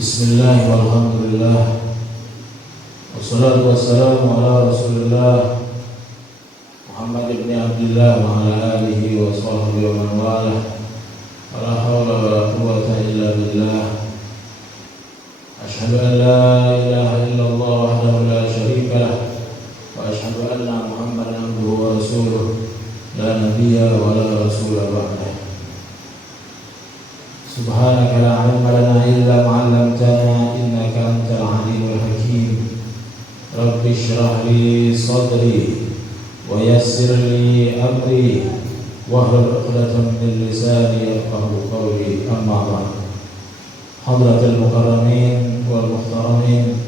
Bismillah walhamdulillah wassalatu wassalamu ala rasulillah Muhammad ibn Abdullah wa ala alihi wa sahbihi wa man walah. La hawla wa la quwwata illa billah. Asyhadu an la ilaha illallah wahdahu la syarika lah wa asyhadu anna Muhammadan abduhu wa rasuluh la nabiyya wa la rasula ba'dah. Subhanaka la ilma lana illa ma 'allamtana innaka antal alimul hakim. Rabbi shrah li sadri wa yassir li amri wahlul 'uqdatam min lisani yafqahu qawli. Amma ba'd. Hadratul mukarramin wal muhtaramin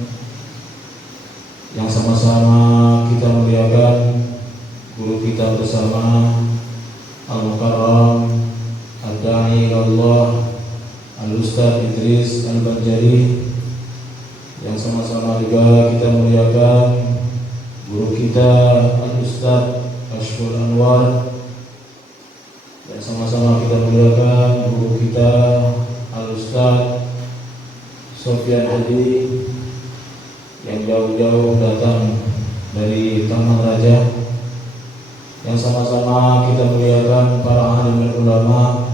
yang sama-sama kita muliakan, guru kita bersama Al-Mukarram Ad-Da'i Allah Al-Ustaz Idris Al-Banjari, yang sama-sama juga kita muliakan guru kita Al-Ustaz Ashful Anwar, dan sama-sama kita muliakan guru kita Al-Ustaz Sofyan Hadi yang jauh-jauh datang dari Taman Raja, yang sama-sama kita muliakan para alim dan ulama,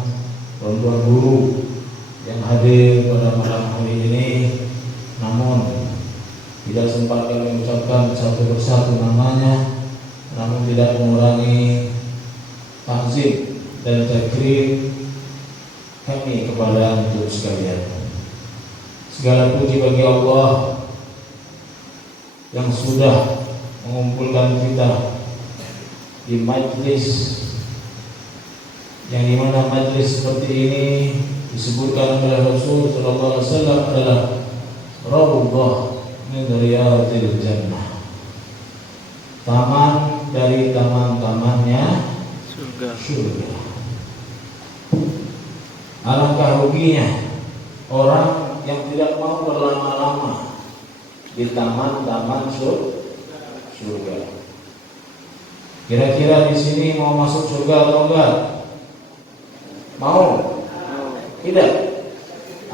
tuan-tuan guru yang hadir pada malam hari ini, namun tidak sempat kami mengucapkan satu persatu namanya, namun tidak mengurangi takzim dan takrim kami kepada antum sekalian. Segala puji bagi Allah yang sudah mengumpulkan kita di majlis yang dimana majlis seperti ini disebutkan oleh Rasul sallallahu alaihi wasallam adalah Raudhah min riyadil jannah, taman dari taman-tamannya surga. Alangkah ruginya orang yang tidak mau berlama-lama di taman-taman surga. Kira-kira di sini mau masuk surga atau enggak? Mau? Tidak?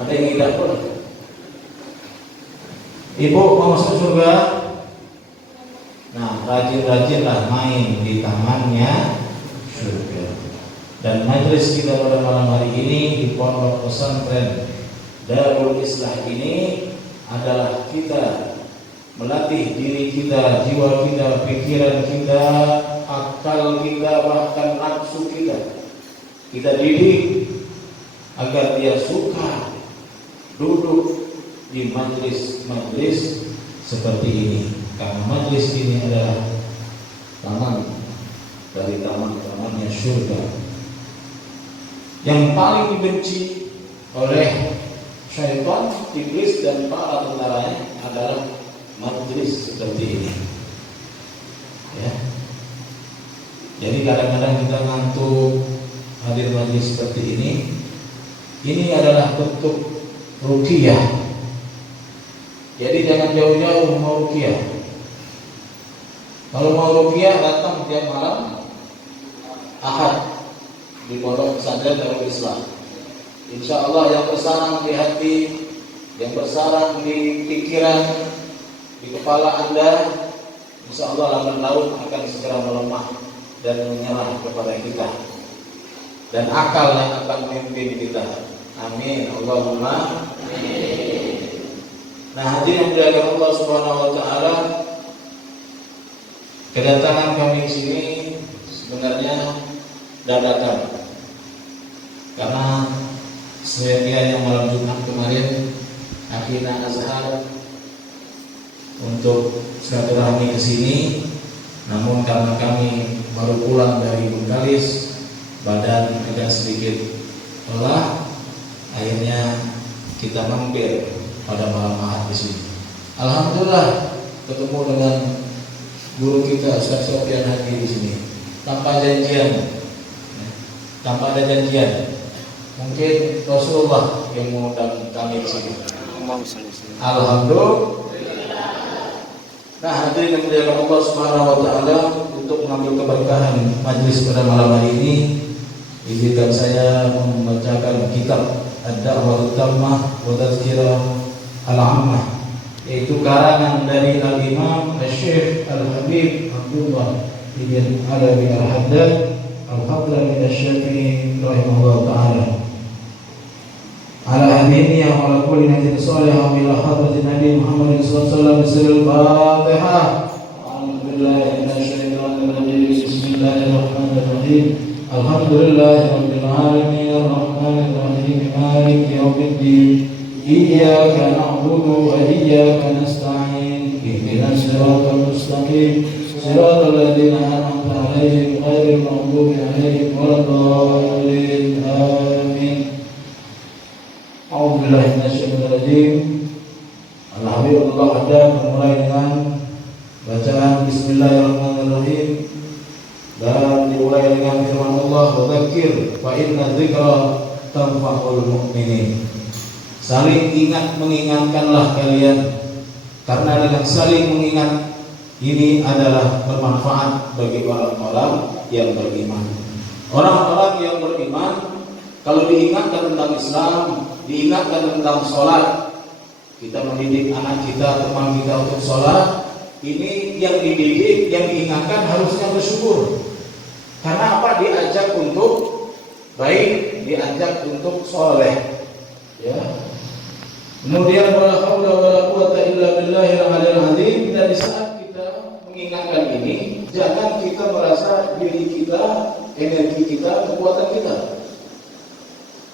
Ada yang tidak boleh? Ibu mau masuk surga? Nah, rajin-rajinlah main di tamannya surga. Dan majelis kita pada malam hari ini di Pondok Pesantren Darul Islah ini adalah kita melatih diri kita, jiwa kita, pikiran kita, akal kita, bahkan nafsu kita. Kita didik agar dia suka duduk di majlis-majlis seperti ini, karena majlis ini adalah taman dari taman-tamannya surga. Yang paling dibenci oleh syaitan, iblis dan para tentaranya adalah majlis seperti ini. Ya. Jadi kadang-kadang kita ngantuk hadir majlis seperti ini. Ini adalah bentuk ruqyah. Jadi jangan jauh-jauh mau ruqyah. Kalau mau ruqyah datang tiap malam Ahad di Pondok Pesantren Darul Islah. Insya Allah yang bersarang di hati, yang bersarang di pikiran, di kepala Anda, insya Allah lambat laun akan segera melemah dan menyerah kepada kita, dan akal yang akan memimpin kita. Amin Allahumma amin. Nah, hadirin yang dimuliakan Allah Subhanahu wa taala, kedatangan kami di sini sebenarnya dadakan, karena sebagian yang malam Jumat kemarin akhirnya Azhar untuk silaturahmi ke sini, namun karena kami baru pulang dari Bengkalis, badan agak sedikit lelah, akhirnya kita mampir pada malam Ahad di sini. Alhamdulillah ketemu dengan guru kita Ustaz Sofyan Hadi di sini tanpa janjian, tanpa ada janjian. Mungkin Rasulullah yang mengundang kami di sini. Alhamdulillah. Nah, hadirin yang dimuliakan Allah Subhanahu wa taala, untuk mengambil keberkahan majlis pada malam hari ini, izinkan saya membacakan kitab Ad-Da'wah Tammah wa Tadhkirah Al-Ammah, yaitu karangan dari Al-Imam Al-Syekh Al-Habib Abdullah ibn Arabi Al-Haddad Al-Hadrami Asy-Syafi'i rahimahullah ta'ala. Ala hadinihi wa ala kulli nabiyyin salihah wa ila hadratin Nabi Muhammad sallallahu alaihi wasallam. Al-Fatihah. A'udzu billahi minasy syaithanir rajim. Bismillahirrahmanirrahim. Alhamdulillahirabbil alamin arrahmanir rahim maliki yaumiddin. Iyyaka na'budu wa iyyaka nasta'in. Ihdinas siratal mustaqim. Siratal ladzina an'amta 'alaihim ghairil maghdubi 'alaihim waladdallin. Amin. A'udzu billahi minasyaitonir rajim. Al-Habib Allah Haddad memulai dengan bacaan Bismillahirrahmanirrahim dan dimulai dengan firman Allah, wa dzakir fa inna dzikra tanfa'ul mu'minin. Saling ingat mengingatkanlah kalian, karena dengan saling mengingat ini adalah bermanfaat bagi orang-orang yang beriman. Orang-orang yang beriman kalau diingatkan tentang Islam, diingatkan tentang sholat, kita mendidik anak kita, teman kita untuk sholat, ini yang dididik, yang diingatkan harusnya bersyukur. Karena apa? Diajak untuk baik, diajak untuk soleh. Ya. Kemudian wala haula wala quwata illa billahil aliyil azim. Dan di saat kita mengingatkan ini, jangan kita merasa diri kita, energi kita, kekuatan kita.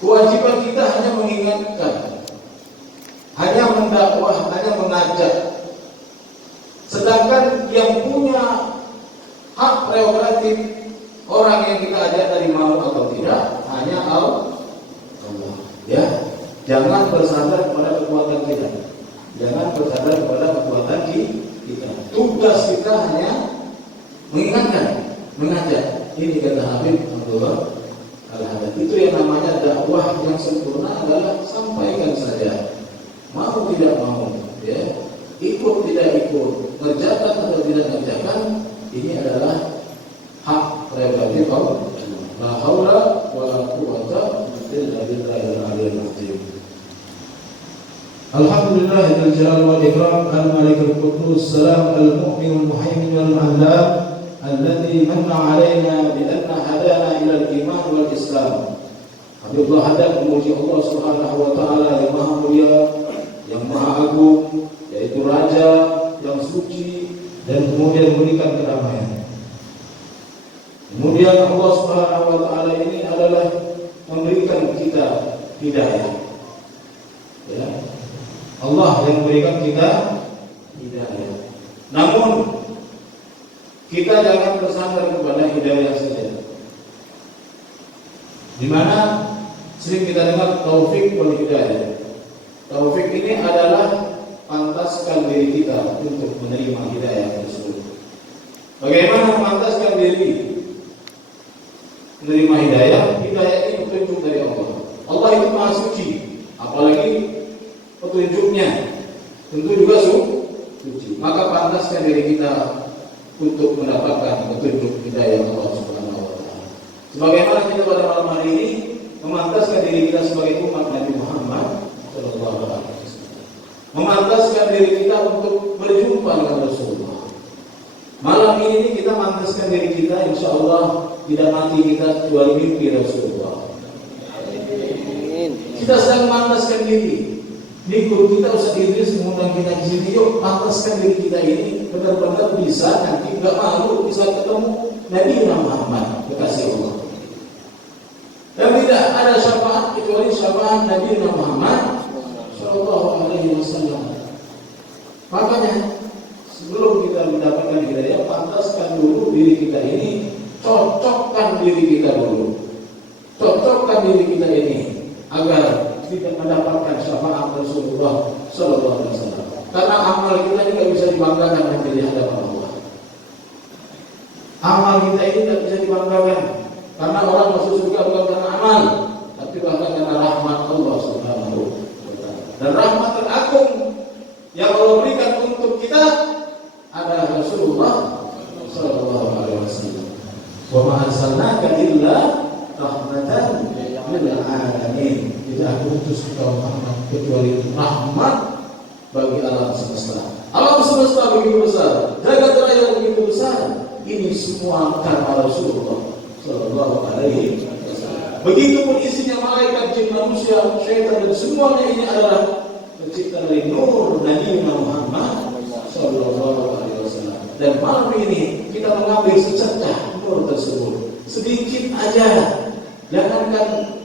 Kewajiban kita hanya mengingatkan, hanya mendakwah, hanya mengajak. Sedangkan yang punya hak prerogatif orang yang kita ajak dari mau atau tidak hanya Allah. Ya, jangan bersandar kepada kekuatan kita, jangan bersandar kepada kekuatan kita. Tugas kita hanya mengingatkan, mengajak. Ini kata Habib Abdullah Al-Haddad. Itu yang namanya dakwah yang sempurna adalah sampaikan saja. Mau tidak mau, ya, ikut tidak ikut, ngerjakan atau tidak ngerjakan, ini adalah hak prerogatif Allah. La haula wala quwwata illa billahil aliyyil azim. Alhamdulillahil jalal wal ikram al-malikul quddus salam al-mu'min al-muhaimin wal-'allam alladzi manna 'alaina bi anna hadana ila al-iman wal islam. Habibullah Haddad memuji Allah Subhanahu wa taala yang maha mulia, yang maha agung, yaitu raja yang suci, dan kemudian memberikan kedamaian. Kemudian Allah Subhanahu wa taala ini adalah memberikan kita hidayah. Ya. Allah yang memberikan kita hidayah. Namun kita jangan bersandar kepada hidayah saja. Di mana sering kita dengar taufik wal hidayah. Taufik ini adalah pantaskan diri kita untuk menerima hidayah tersebut. Bagaimana memantaskan diri menerima hidayah? Hidayah ini petunjuk dari Allah. Allah itu maha suci, apalagi petunjuknya tentu juga suci. Maka pantaskan diri kita untuk mendapatkan petunjuk hidayah Allah Subhanahu wa taala. Sebagaimana kita pada malam hari ini memantaskan diri kita sebagai umat Nabi Muhammad sallallahu alaihi wasallam. Memantaskan diri kita untuk berjumpa dengan Rasulullah. Malam ini kita mantaskan diri kita, insyaallah tidak mati kita kecuali mimpi Rasulullah. Kita sedang mantaskan diri. Ini guru kita Ustaz Idris mengundang kita di sini, yuk pantaskan diri kita ini benar-benar bisa nanti nggak malu bisa ketemu Nabi Muhammad kekasih Allah. Dan tidak ada syafaat kecuali syafaat Nabi Muhammad Sallallahu Alaihi Wasallam. Makanya sebelum kita mendapatkan hidayah, pantaskan dulu diri kita ini, cocokkan diri kita dulu, cocokkan diri kita ini agar tidak mendapatkan syafaat Rasulullah Sallallahu Alaihi Wasallam. Karena amal kita juga bisa dibanggakan nanti di hadapan Allah. Amal kita ini tidak bisa dibanggakan, karena orang masuk surga bukan karena amal, tapi bahkan karena rahmat Allah Subhanahu wa taala. Dan rahmat teragung yang Allah berikan untuk kita adalah Rasulullah Sallallahu Alaihi Wasallam. Wa ma arsalnaka illa rahmatan lil alamin. Tidak aku utus engkau Muhammad kecuali rahmat bagi alam semesta. Alam semesta begitu besar, jagat raya begitu besar. Ini semua karena Rasulullah Sallallahu Alaihi Wasallam. Begitupun isinya malaikat, jin, manusia, syaitan dan semuanya ini adalah tercipta dari nur Nabi Muhammad Sallallahu Alaihi Wasallam. Dan malam ini kita mengambil secercah nur tersebut, sedikit aja, jangankan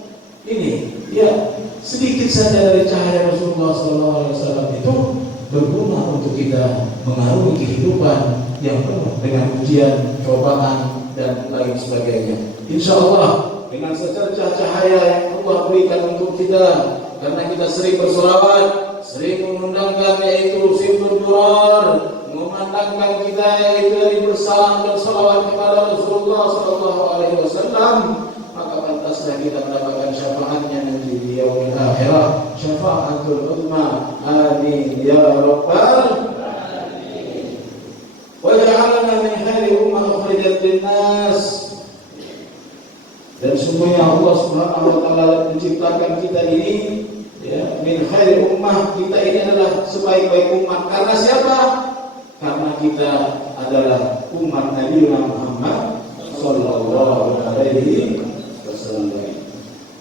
ini, ya sedikit saja dari cahaya Rasulullah Sallallahu Alaihi Wasallam itu berguna untuk kita mengarungi kehidupan yang penuh dengan ujian, cobaan dan lain sebagainya. Insya Allah dengan secercah cahaya yang Allah berikan untuk kita, karena kita sering bersolawat, sering mengundangkan yaitu sifur durar, memandangkan kita yaitu dari bersalam dan salawat kepada Rasulullah Sallallahu Alaihi Wasallam, maka pantaslah kita mendapatkan syafaatnya nanti di yaumil akhirah, syafaatul uzma. Amin ya rabbal alamin. Wa ja'alna min khairi ummah ukhrijat lin-nas. Dan sungguhnya Allah Subhanahu wa taala menciptakan kita ini, ya, min khairi ummah, kita ini adalah sebaik-baik umat. Karena siapa? Karena kita adalah umat Nabi Muhammad sallallahu alaihi wasallam.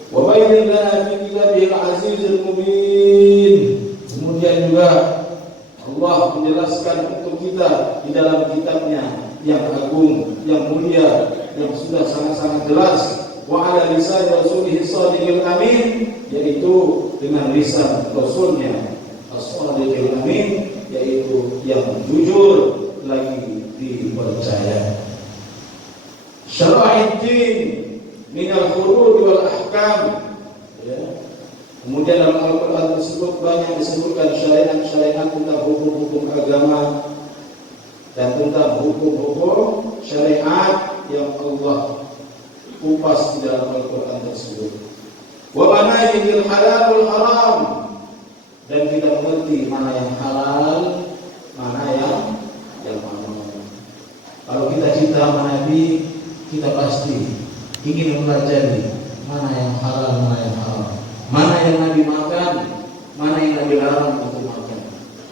Wa bayyana fi kitabil azizil mubin. Kemudian juga Allah menjelaskan untuk kita di dalam kitabnya yang agung, yang mulia, yang sudah sangat-sangat jelas. Wa ala lisan rasulih shadiqil amin, yaitu dengan lisan rasulnya as-shadiqil amin, yaitu yang jujur lagi dipercaya. Syara'id-din minal furud wal ahkam, ya. Kemudian dalam Al-Quran tersebut banyak disebutkan syariat-syariat tentang hukum-hukum agama dan tentang hukum-hukum syariat yang Allah kupas di dalam Al-Quran tersebut. Wa manahil halal wal haram, dan kita mengerti mana yang halal, mana yang haram. Kalau kita cinta Nabi, kita pasti ingin mempelajari mana yang halal, mana yang haram, mana yang Nabi makan, mana yang Nabi larang untuk makan,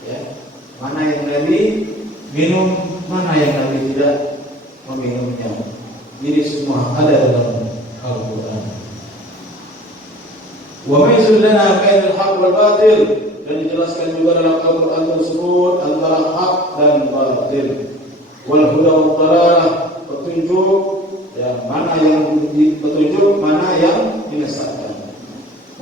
ya. Mana yang Nabi minum, mana yang Nabi tidak meminumnya. Ini semua ada dalam Al-Quran. Wa mayzul lana bainal haqq wal batil, dan dijelaskan juga dalam Al-Quran tersebut antara hak dan batil. Wal huda wal dhalalah, petunjuk, dan mana yang petunjuk, mana yang menyesatkan.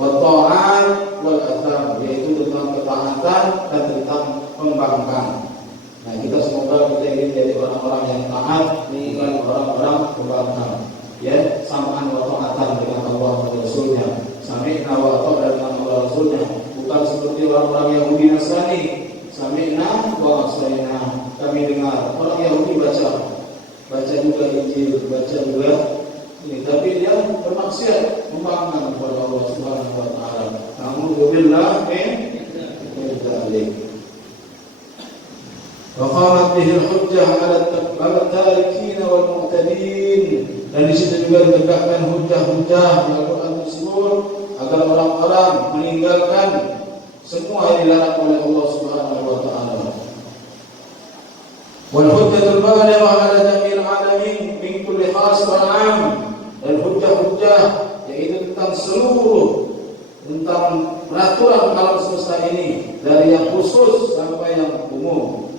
Wa ta'at wal atham, yaitu tentang ketaatan dan tentang pembangkang. Nah, kita semoga kita ini jadi orang-orang yang taat, bukan orang-orang pembangkang. Ya, samaan wa ta'atan dengan Allah dan Rasulnya, sami'na wa ta'at dengan Allah dan Rasulnya. Bukan seperti orang-orang Yahudi Nasrani, sami'na wa asaina, kami dengar. Orang Yahudi baca juga Injil, baca juga ini, tapi dia bermaksiat, membangkang kepada Allah Subhanahu wa taala. Namun billah min dzalik. Wa qamat bihi al-hujjah 'ala at-tarikin wal mu'tadin, dan di situ juga ditegakkan hujjah-hujjah di Al-Qur'an tersebut agar orang-orang meninggalkan semua yang dilarang oleh Allah Subhanahu wa taala. Wal hujjatul balighah 'ala jami'il 'alamin min kulli khas wa 'am, dan hujjah-hujjah yaitu tentang seluruh, tentang peraturan alam semesta ini, dari yang khusus sampai yang umum.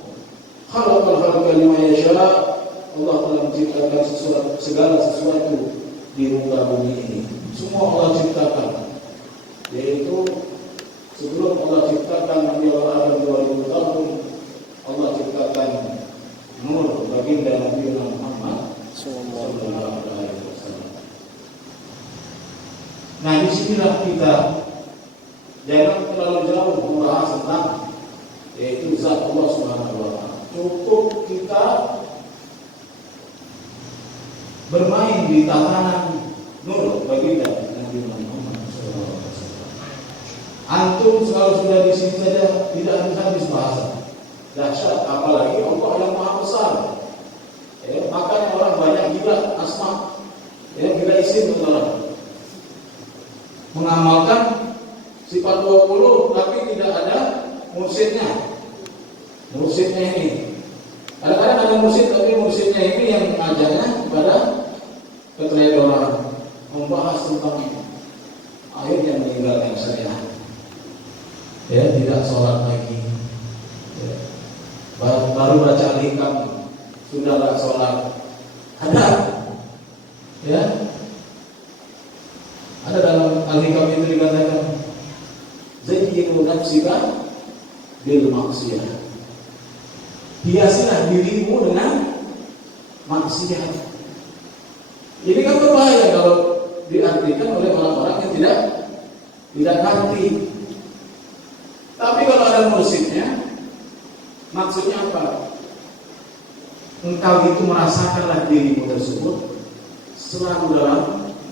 Khalaqal khalqa lima yasha, Allah telah menciptakan segala sesuatu di muka bumi ini. Semua Allah ciptakan, yaitu sebelum Allah ciptakan Nabi Allah 2000 tahun, Allah ciptakan nur baginda Nabi Muhammad sallallahu alaihi wasallam. Nah, disinilah kita jangan terlalu jauh membahas tentang yaitu zat Allah Subhanahu wa taala. Cukup kita bermain di tatanan nur baginda Nabi Muhammad sallallahu alaihi wasallam. Antum kalau sudah di sini saja tidak habis bahasa. Dahsyat, apalagi Allah yang Maha Besar. Ya, makanya orang banyak gila asma, ya, gila isim orang. Mengamalkan sifat 20 tapi tidak ada mursyidnya ini. Kadang-kadang ada mursyid, tapi mursyidnya ini yang mengajarnya kepada keteledoran, membahas tentang akhirnya meninggalkan syariat. Ya, tidak sholat lagi. Ya. Baru baca al-hikam sudah tak sholat. Ada, ya. Ada dalam al-hikam itu dikatakan zayyinu nafsika bil maksiyah. Hiasilah dirimu dengan maksiat. Ini kan berbahaya kalau diartikan oleh orang-orang yang tidak ngerti. Tapi kalau ada mursyidnya, maksudnya apa? Engkau itu merasakanlah dirimu tersebut selalu dalam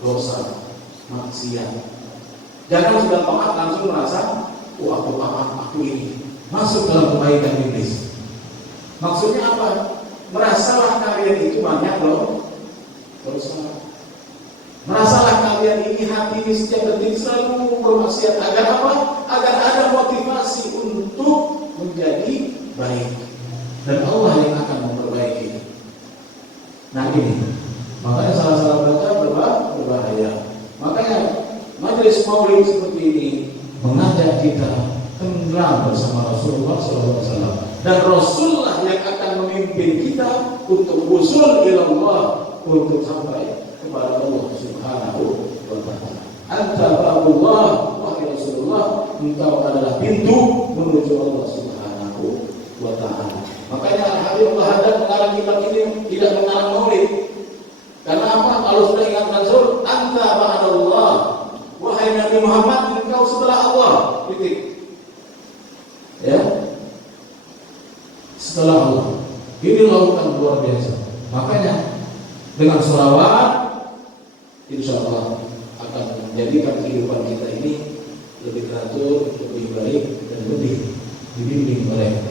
dosa, maksiat. Jangan sudah taat langsung merasa, aku paham, aku ini masuk dalam kebaikan iblis. Maksudnya apa? Merasalah kalian itu banyak loh dosa. Merasalah kalian ini hati ini setiap detik selalu bermaksiat. Agar apa? Agar ada motivasi untuk menjadi baik. Dan Allah yang akan memperbaiki. Nah ini, makanya salah-salah baca berbahaya. Makanya majelis maulid seperti ini mengajak kita tenggelam bersama Rasulullah SAW. Dan Rasulullah yang akan memimpin kita untuk usul ilallah, untuk sampai kepada Allah Subhanahu wa ta'ala. Anta babullah, wahai Rasulullah, engkau adalah pintu menuju Allah Subhanahu wa ta'ala. Makanya Habibullah Haddad mengarang kitab ini tidak mengarang maulid. Karena apa? Kalau sudah ingat Rasul, anta ba'dallah, wahai Nabi Muhammad, engkau setelah Allah. Titik. Ya. Setelah Allah. Ini lautan luar biasa. Makanya dengan sholawat, insya Allah akan menjadikan kehidupan kita ini lebih teratur, lebih baik, dan lebih dibimbing oleh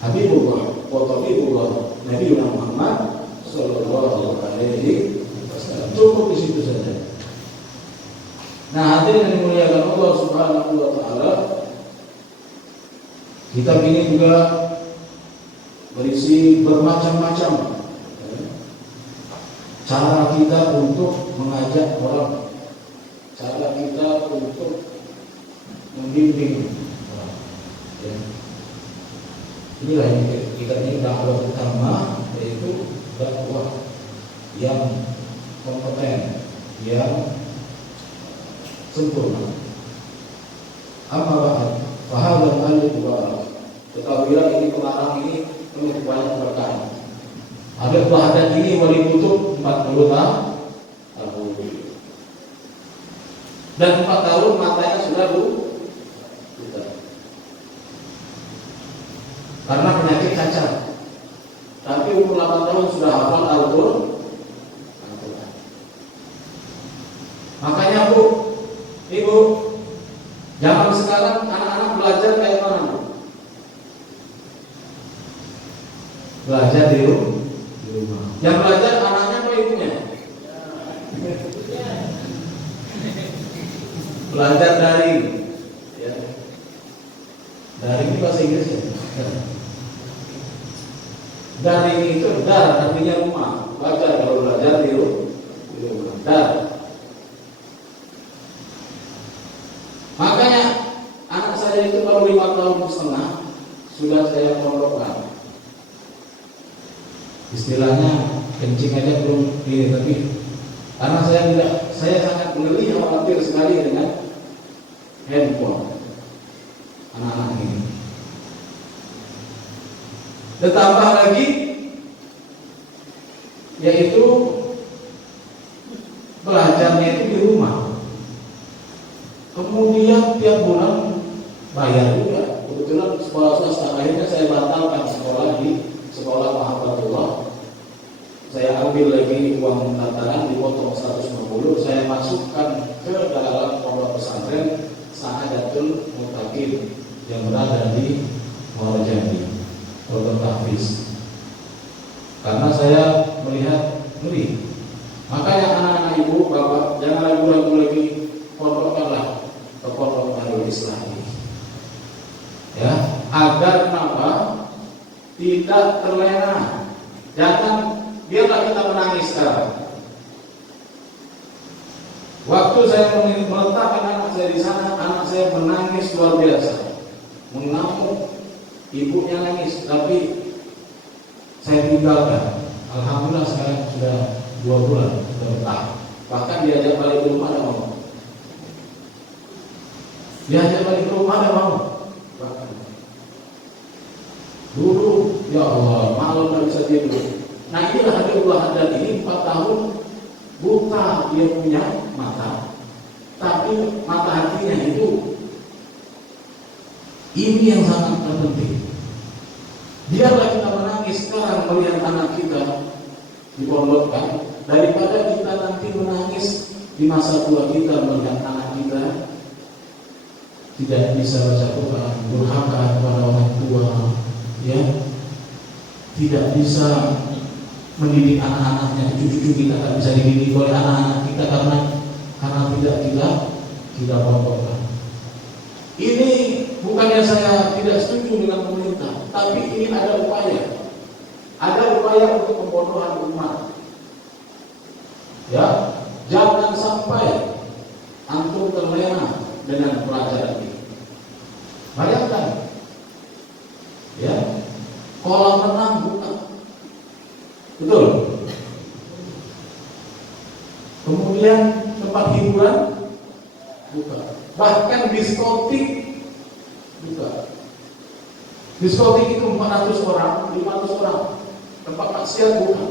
Habibullah wa Tabibullah Nabi Muhammad Sallallahu Alaihi Wasallam. Cukup di situ saja. Nah, hadirin yang dimuliakan Allah Subhanahu Wa Taala, kitab ini juga berisi bermacam-macam cara kita untuk mengajak orang, cara kita untuk membimbing orang. Ya. Inilah yang kita ini dakwah utama, yaitu dakwah yang kompeten, yang sempurna. Amma ba'd, fa hadzal alif mubarak. Ketahuilah ini pengarang ini penuh banyak berkah. Habibullah Haddad ini wali kutub 40 tahun. Dan 4 tahun matanya sudah buta. Karena penyakit cacat. Tapi umur 8 tahun sudah hafal Al-Qur'an. Makanya Bu, Ibu, zaman sekarang anak-anak belajar kayak mana Bu? Belajar di rumah. Yang belajar anaknya apa ibunya? Belajar dari, ya. Dari ini bahasa Inggris ya. Dari itu dar artinya rumah. Belajar kalau belajar di rumah. Dar. Makanya anak saya itu baru 5 tahun setengah sudah saya pondokkan. Istilahnya kencing aja belum ini, tapi karena saya sangat ngeri, khawatir sekali dengan handphone anak-anak ini. Ditambah lagi yaitu belajarnya itu di rumah. Kemudian tiap bulan bayar juga. Kebetulan sekolah swasta, akhirnya saya batalkan sekolah di sekolah Mahabatullah. Saya ambil lagi uang tataran, dipotong 150, saya masukkan ke dalam pondok pesantren Sa'adatul Muttaqin yang berada di Muara Jambi, Pondok Tahfiz. Karena saya melihat ngeri. Makanya anak-anak ibu, bapak, jangan ragu-ragu lagi, pondokkanlah ke pondok Darul Islam ini. Ya, agar kenapa? Tidak terlena. Jangan biarlah kita menangis sekarang. Waktu saya meletakkan anak saya di sana, anak saya menangis luar biasa, mengamuk, ibunya nangis, tapi saya tinggalkan. Alhamdulillah sekarang sudah 2 bulan sudah betah. Bahkan diajak balik ke rumah ada mau. Diajak balik ke rumah ada mau. Dulu ya Allah malam tak bisa tidur. Nah inilah Habibullah Haddad ini 4 tahun buta, dia punya mata, tapi mata hatinya itu ini yang sangat penting. Biarlah kita menangis sekarang melihat anak kita dipondokkan, daripada kita nanti menangis di masa tua kita melihat anak kita tidak bisa baca Quran, durhaka kepada orang tua, ya, tidak bisa mendidik anak-anaknya, cucu-cucu kita tak bisa dididik oleh anak-anak kita karena tidak pondokkan. Ini bukannya saya tidak setuju dengan pemerintah, tapi ini ada upaya untuk pembodohan umat. Ya, jangan sampai antum terlena dengan pelajaran ini. Bayangkan, ya, kolam renang buka, betul. Kemudian tempat hiburan buka, bahkan diskotik buka. Diskotik itu 400 orang, 500 orang, tempat maksiat buka.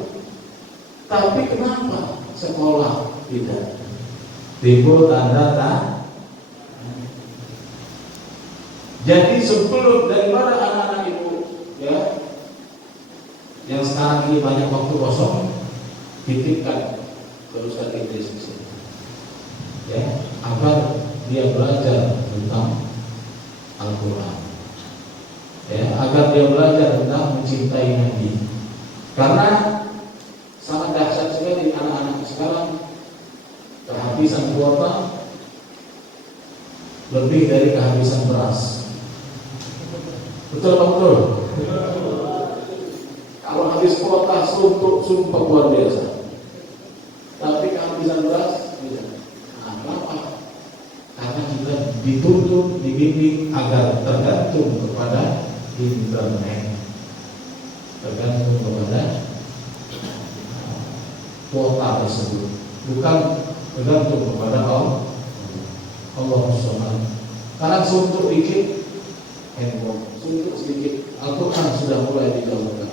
Tapi kenapa sekolah tidak? Timbul tanda tanya. Jadi sebelum daripada anak-anak ibu, ya, yang sekarang ini banyak waktu kosong, titipkan ke Ustaz Idris di sini, ya, agar dia belajar tentang Al-Quran, ya, agar dia belajar tentang mencintai Nabi. Karena sangat dahsyat sekali anak-anak sekarang kehabisan kuota lebih dari kehabisan beras. Betul apa betul? Kalau habis kuota sumpah luar biasa. Tapi kehabisan beras tidak. Nah, kenapa? Karena kita dituntut, dibimbing agar tergantung kepada internet, tergantung kepada kuota tersebut, bukan tergantung kepada Allah Subhanahu. Karena suntuk dikit handphone, suntuk sedikit Al-Quran sudah mulai dijauhkan.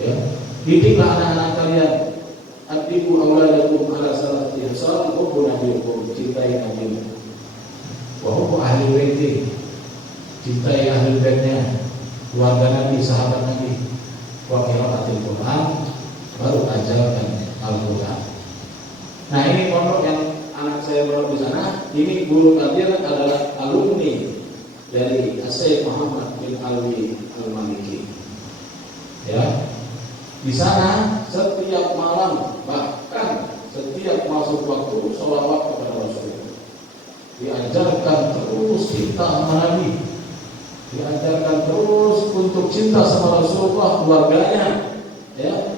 Ya, didiklah anak-anak kalian. Adibu awladakum ala salati hisab hubbu nabiyikum, cintai Nabi wa hubbu ahli baiti, cintai ahli baitnya, keluarga Nabi, sahabat Nabi, wa qiraatil Quran, baru ajarkan Al-Quran. Nah ini pondok yang anak saya baru di sana, ini guru kalian adalah alumni dari Syekh Muhammad bin Alwi Al-Maliki. Ya, di sana setiap malam, bahkan setiap masuk waktu sholawat kepada Rasulullah. Diajarkan terus cinta sama Nabi, diajarkan terus untuk cinta sama Rasulullah, keluarganya, ya,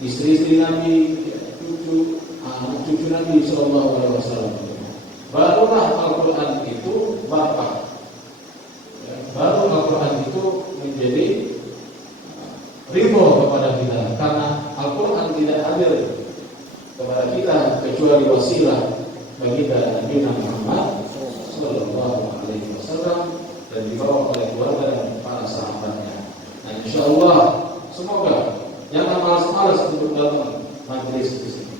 istri-istri Nabi, cucu, anak cucu Nabi Sallallahu Alaihi Wasallam. Barulah Al-Quran itu bapak, ya, baru Al-Quran itu menjadi ridho kepada kita, karena Al-Quran tidak hadir kepada kita kecuali wasilah bagi Nabi Muhammad Sallallahu Alaihi Wasallam dan dibawa oleh keluarga dan para sahabatnya. Nah, insya Allah semoga jangan malas-malas untuk datang majelis di sini.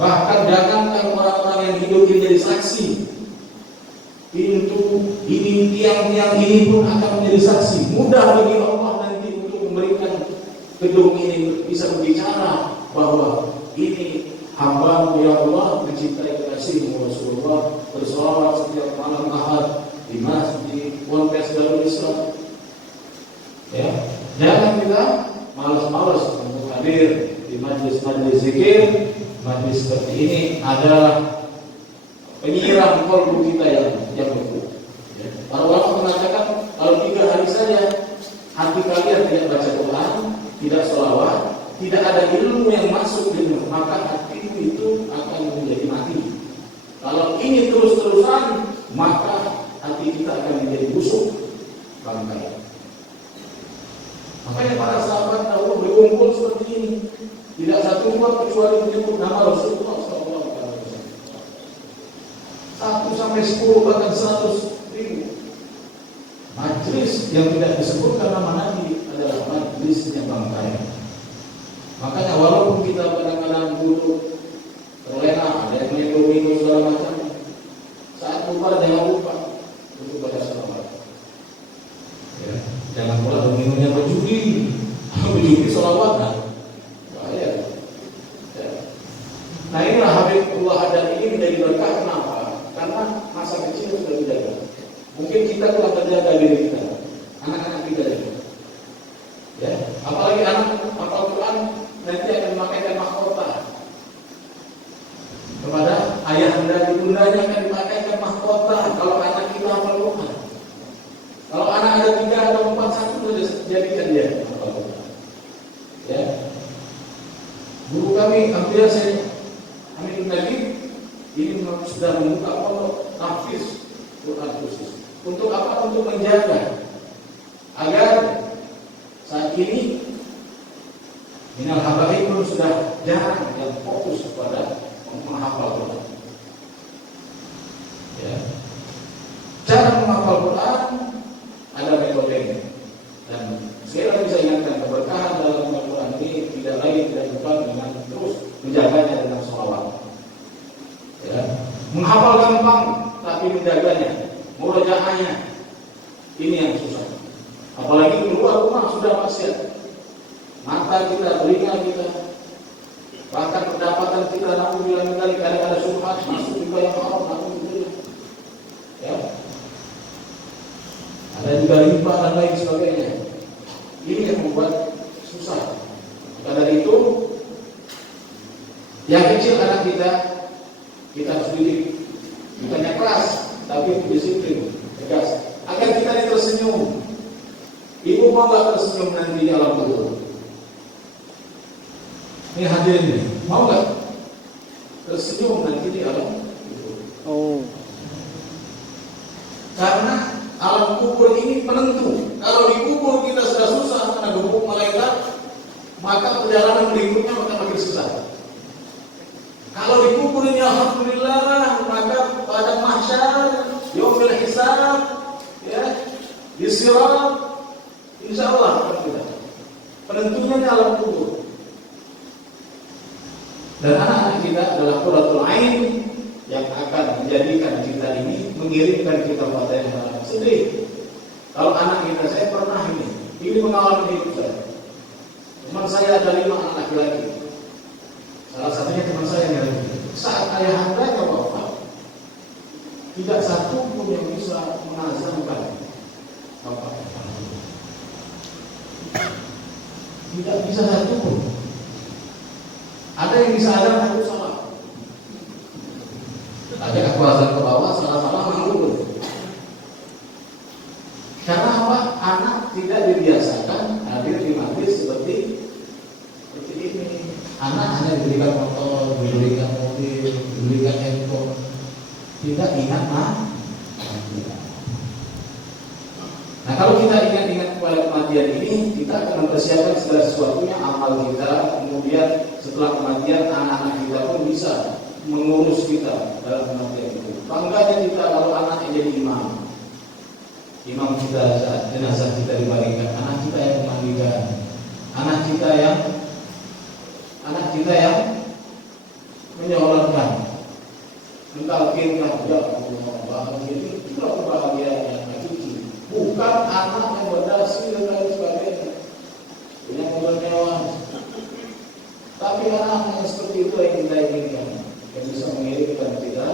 Bahkan jangankan orang-orang yang hidup menjadi saksi, pintu ini, tiang-tiang ini pun akan menjadi saksi. Mudah bagi Allah nanti untuk memberikan gedung ini bisa berbicara bahwa ini hamba ya Allah mencintai kekasih Rasulullah, bersolawat setiap malam Ahad di masjid Ponpes Darul Islam. Ya, jangan kita malas-malas untuk hadir di majlis-majlis zikir. Majlis seperti ini adalah penyiram kalbu kita yang beku. Ya. Para ulama kita akan menjadi busuk bangkai. Makanya para sahabat dahulu berkumpul seperti ini, tidak satu pun kecuali menyebut nama Rasulullah SAW. 1 sampai 10 bahkan 100.000. Majlis yang tidak disebutkan nama Nabi adalah majlisnya bangkai. Makanya walaupun kita kadang-kadang duduk terlena, ada yang minum segala macam, saat lupa jangan lupa untuk baca salawat. Ya, jangan pula minumnya berjudi, berjudi salawat kan? Bahaya. Ya. Nah inilah Habibullah Haddad ini menjadi berkah. Kenapa? Karena masa kecil sudah dijaga. Mungkin kita telah terjaga diri kita, anak-anak kita juga. Ya, apalagi anak hafal Quran nanti akan memakaikan mahkota kepada ayah anda, ibundanya akan dimakaikan mahkota kalau anak kita hafal Quran. Kalau anak ada 3 atau 4, 1 sudah jadikan dia hafal Quran. Ya, guru kami Abdullah Sayyid Amin Najib ini sudah membuka pondok tahfiz Quran khusus. Untuk apa? Untuk menjaga agar saat ini minal habaib pun sudah jarang yang fokus kepada menghafal Quran. Ya. Cara menghafal Quran ada metodenya. Dan sekali lagi saya ingatkan, keberkahan dalam Al-Quran ini tidak lain tidak bukan dengan terus menjaganya dengan sholawat. Ya. Menghafal gampang, tapi menjaganya, murojaahnya, ini yang susah. Apalagi keluar rumah sudah maksiat. Mata kita, telinga kita, bahkan pendapatan kita, namun bilang kali kadang ada subhat masuk juga yang haram, namun gitu. Ya. Ada juga riba dan lain sebagainya. Ini yang membuat susah. Maka dari itu, yang kecil anak kita harus didik. Bukannya keras, tapi disiplin, tegas. Agar kita ini tersenyum. Ibu mau nggak tersenyum nanti di alam kubur? Ini hadirin nih, mau nggak tersenyum nanti di alam kubur? Oh. Karena alam kubur ini penentu. Kalau di kubur kita sudah susah karena gembuk malaikat, maka perjalanan berikutnya akan makin susah. Kalau di kubur ini alhamdulillah, maka pada mahsyar, yaumul hisab, ya, di sirat, insyaallah akan kita. Penentunya di alam kubur. Dan anak-anak kita adalah qurratul ain yang akan menjadikan kita ini, mengirimkan kita pada yang sedih. Kalau anak kita, saya pernah ini pengalaman hidup saya. Teman saya ada 5 anak laki-laki. Salah satunya teman saya yang saat ayah andanya wafat, tidak satu pun yang bisa mengazankan bapak. Tidak bisa satu pun. Ada yang bisa azan, aku salah. Ada aku azan ke bawah, salah-salah malu. Karena apa? Anak tidak dibiasakan hadir di majlis seperti ini. Anak hanya diberikan motor, diberikan mobil, diberikan handphone, tidak ingat Nah kalau kita ingat kepada kematian ini, kita akan mempersiapkan segala sesuatunya, amal kita, kemudian setelah kematian anak-anak kita pun bisa mengurus kita dalam kematian itu. Bangganya kita kalau anaknya jadi imam kita saat jenazah kita dibaringkan, anak kita yang memandikan, anak kita yang menyolatkan, mentalkinkan, ya Allah, bahagia itulah kebahagiaan yang hakiki. Bukan anak yang berdasi dan lain sebagainya, yang bermewah. Tapi anak yang seperti itu yang kita inginkan, yang bisa mengirimkan kita,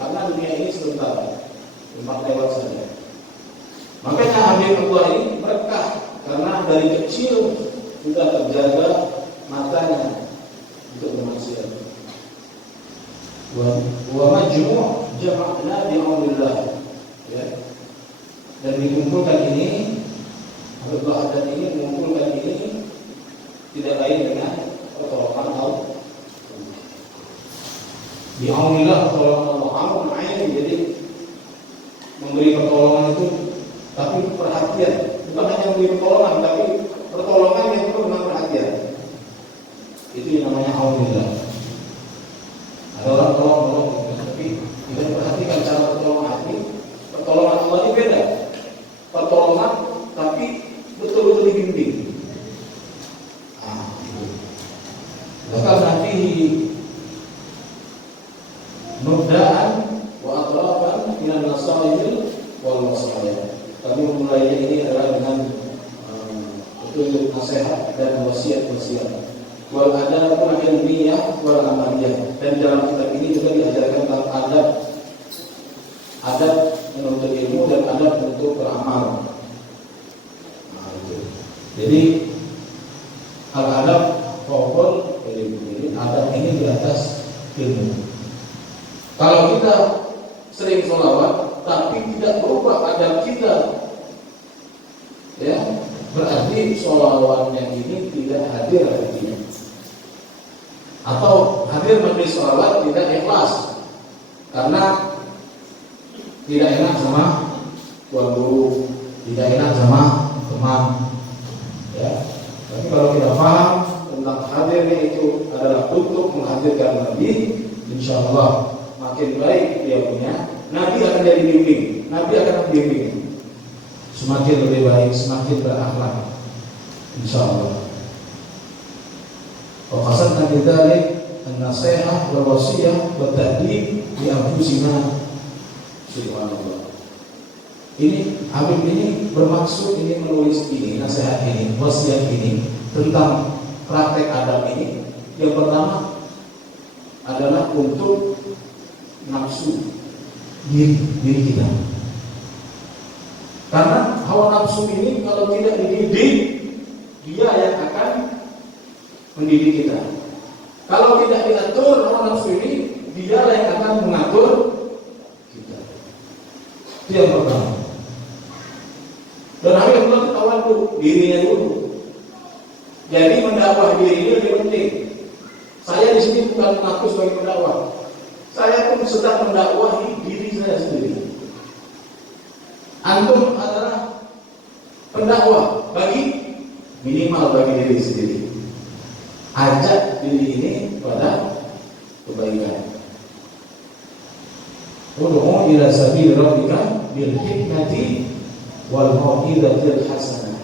karena dunia ini sebentar, 4 lewat saja. Makanya Habibullah ini berkah karena dari kecil sudah terjaga matanya untuk bermaksiat. Wa majmu' jama'na bi'aunillah. Ya. Dan dikumpulkan ini, Habibullah Haddad ini mengumpulkan ini tidak lain dengan pertolongan Allah. Bi'aunillah, pertolongan Allah. Aun ain, jadi memberi pertolongan pertolongan itu, tapi perhatian, bukan hanya memberi pertolongan, tapi pertolongan yang penuh dengan perhatian. Itu yang namanya aunillah. Ada orang tolong, tapi tidak perhatikan cara pertolongan ini. Pertolongan Allah ini beda. Pertolongan, tapi betul-betul dibimbing. Bahkan nanti nudaan wa atrafan minan nasail wal wasaya. Kami memulainya ini adalah dengan petunjuk nasihat dan wasiat-wasiat. Wal adabul ilmiyah wal amaliyah. Dan dalam kitab ini juga diajarkan tentang adab menuntut ilmu dan adab untuk beramal. Jadi al-adab fawqal ilmu, adab ini di atas ilmu. Kalau kita sering sholawat tapi tidak berubah adab kita, ya berarti sholawatnya ini tidak hadir hatinya. Atau hadir majelis sholawat tidak ikhlas karena tidak enak sama tuan guru, tidak enak sama teman. Ya, tapi kalau kita paham tentang hadirnya itu adalah untuk menghadirkan Nabi, insya Allah makin baik dia punya. Nabi akan jadi bimbing, Nabi akan membimbing semakin lebih baik, semakin berakhlak, insya Allah. Waqasadna bidzalik an-nasihah wal wasiyah wa ta'dib bi anfusina. Subhanallah. Ini Habib ini bermaksud ini menulis ini, nasihat ini, wasiat ini tentang praktek adab ini. Yang pertama adalah untuk nafsu diri kita. Karena hawa nafsu ini kalau tidak dididik, dia yang akan mendidik kita. Kalau tidak diatur hawa nafsu ini, dialah yang akan mengatur kita. Itu yang pertama. Dan Habib Allah ketahuan dulu dirinya dulu. Jadi mendakwah diri ini lebih penting. Saya di sini bukan mengaku sebagai pendakwah. Saya pun sedang mendakwahi diri saya sendiri. Antum adalah pendakwah bagi minimal bagi diri sendiri. Ajak diri ini pada kebaikan. Ud'u ila sabil rabbika bil hikmati wal mau'izatil hasanah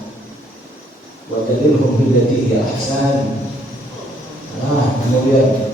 wa jadilhum billati hiya ahsan. Kemudian